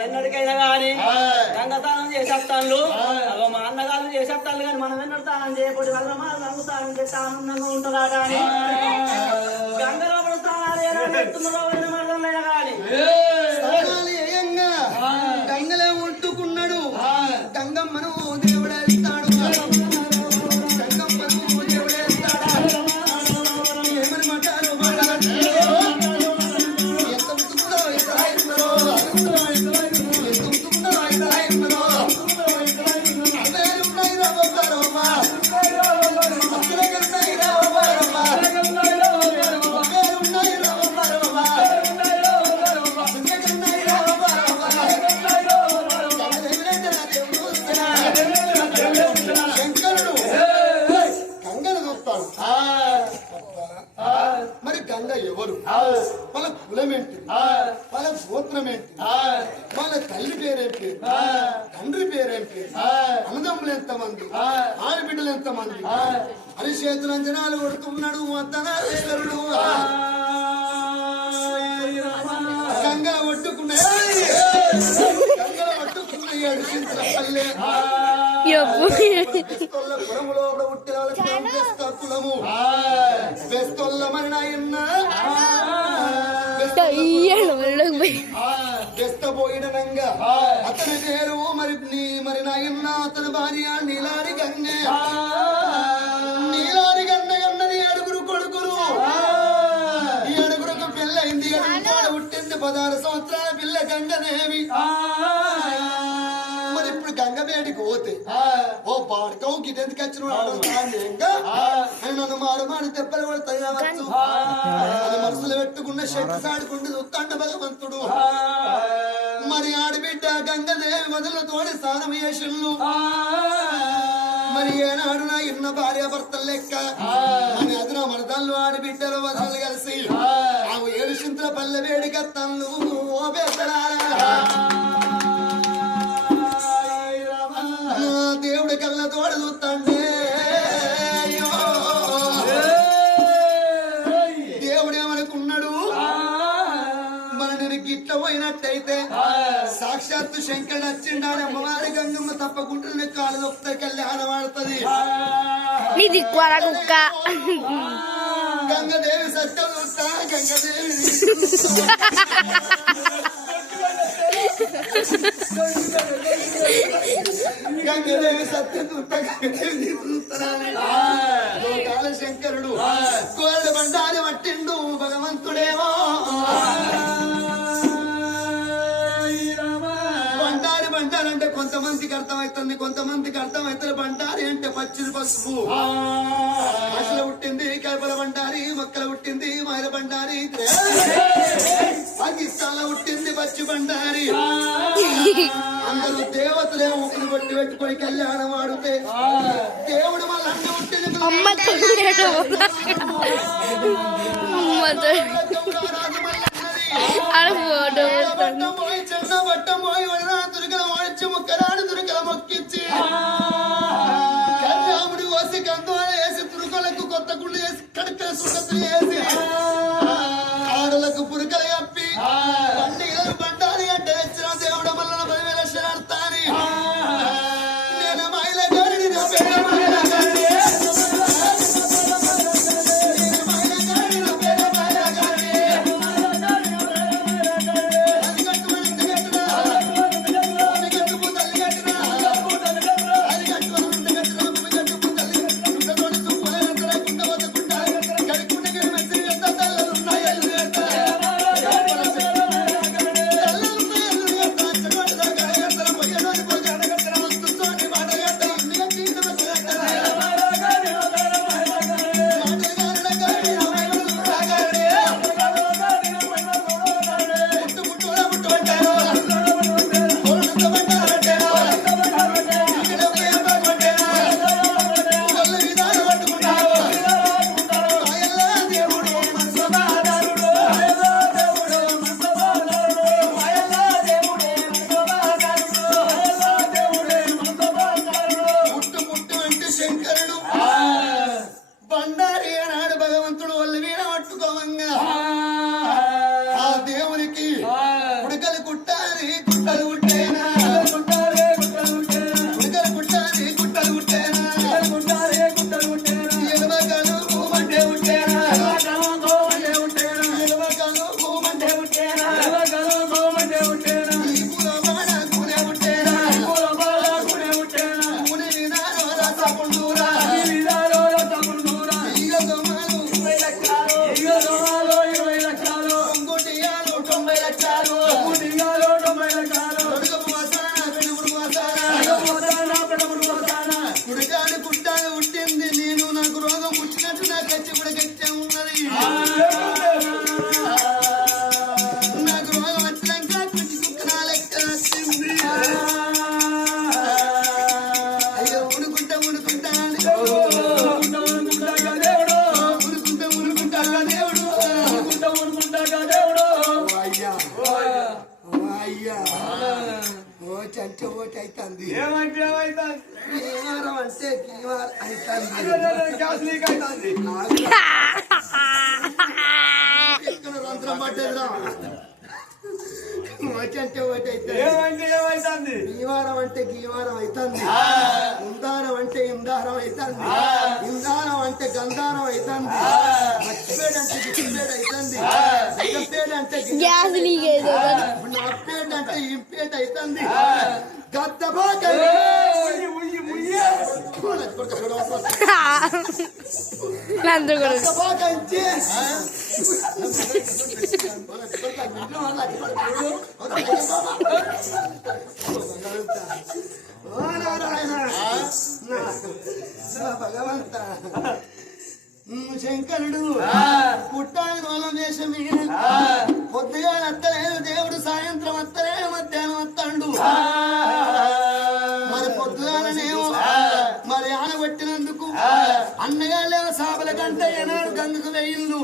ఎన్నటికైనా గాని గంగస్నానం చేసేస్తాను మా అన్నగారు చేసేస్తాను కానీ మనం ఎన్నడు స్నానం చేయకపోతే వల్ల మా గంగ స్నానం చేస్తే ఆనందంగా ఉంటుందా కానీ? గంగలో స్నానాలు ఏనాడు చేస్తున్నారో అని మరణమైనా కానీ? ఎవరు? వాళ్ళ కులం ఏంటి? వాళ్ళ గోత్రం ఏంటి? వాళ్ళ తల్లి పేరేంటి? తండ్రి పేరేంటి? అన్నదమ్ములు ఎంతమంది? ఆడబిడ్డలు ఎంతమంది? అని చేతులంజనాలు కొడుతున్నాడు వద్దన శేఖరుడు గంగ ఒట్టుకున్న గంగ ఒట్టుకున్న ఏడు పోయినంగా అతని పేరు మరి నీ మరి నాయన్న. అతని భార్య నీలారి గంగ. నీలారి గంగ అన్నది ఏడుగురు కొడుకులు. ఈ ఏడుగురుకు పెళ్ళైంది పుట్టింది పదహారు సంవత్సరాల పిల్ల గంగదేవి. పోతే. ఓ పాడకం గిటెందుకు వచ్చిన ఆయన నన్ను మారు మాడి దెబ్బలు కొడతాయి కావచ్చు అది మనసులో పెట్టుకున్న శక్తి సాడుకుంటూ చూస్తాండ భగవంతుడు. మరి ఆడబిడ్డ గంగదేవి మొదలు తోడి స్నానం చేసిండు. మరి ఏనాడు నా ఇన్న భార్య భర్తలు లెక్క? అని అదిన మరదళ్ళు ఆడబిడ్డలు వదలు కలిసి ఆ. ఏడు చింతల పల్లె వేడిక తన్ను. ఓ పెద్దలారా గిట్ల పోయినట్టయితే సాక్షాత్తు శంకరుడు వచ్చిండాడు అమ్మవారి గంగమ్మ తప్పకుండా నీకు కాలు నొప్పితే కళ్యాణం ఆడుతుంది గంగదేవి సత్యం చూస్తా గంగదేవి గంగదేవి సత్యం చూస్తా గంగదేవి చూస్తున్నాను శంకరుడు కోళ్ళ బండారి పట్టిండు భగవంతుడేమో కొంతమందికి అర్థమవుతుంది కొంతమందికి అర్థమవుతుంది బండారి అంటే పచ్చిది పసుపు. అసలు పుట్టింది కల్పల బండారి మొక్కల పుట్టింది మైల బండారి. పాకిస్తాన్ పుట్టింది పచ్చి బండారి. అందరూ దేవతలే ఊపిరి కొట్టి పెట్టుకొని కళ్యాణం ఆడితే దేవుడు మళ్ళీ అన్న పుట్టింది అమ్మ తొందరగా అమ్మ కందువల వేసి తురుకలకు కొత్త గుళ్ళు వేసి కడకల సుగతులు వేసి ఆడలకు పురుకలు కప్పి పండుగలు బండారి అంటే తెచ్చిన దేవుడు మల్ల పదివేల శరార్థాని నేను మైల గారిని. రుణాలు ఇరవై లక్షలు. ఇంకోటియాలు తొంభై లక్షలు. తొంభై లక్షలు. కుడికాని పుట్టాలి పుట్టింది. నేను నాకు రోగం పుట్టినట్టు నాకు వచ్చి కూడా గట్టి ఓటి అవుతుంది ఏమంటే ఏమైతుంది? కీవారం అంటే కీవారం అవుతుంది రంధ్రం ఓటి అవుతుంది ఏమంటే ఏమైతుంది? గీవారం అంటే గీవారం అవుతుంది ఇందారం అంటే ఇందారం అవుతుంది ఇందారం అంటే గంధారం అవుతుంది మచ్చిపేట అంటే అవుతుంది గ్యాస్ లీక్ అయితే నాపేట అంటే ఇంపేట అవుతుంది భగవంత. శంకరుడు. పుట్టాని రోలం వేషమి పొద్దుగా అత్తలేదు దేవుడు సాయంత్రం అత్తలే మధ్యాహ్నం వస్తాడు మరి పొద్దుగాలనేమో మరి ఆనబట్టినందుకు అన్నగాళ్ళేమో సాపల కంటే ఏనాడు గంగకు వెయ్యిండు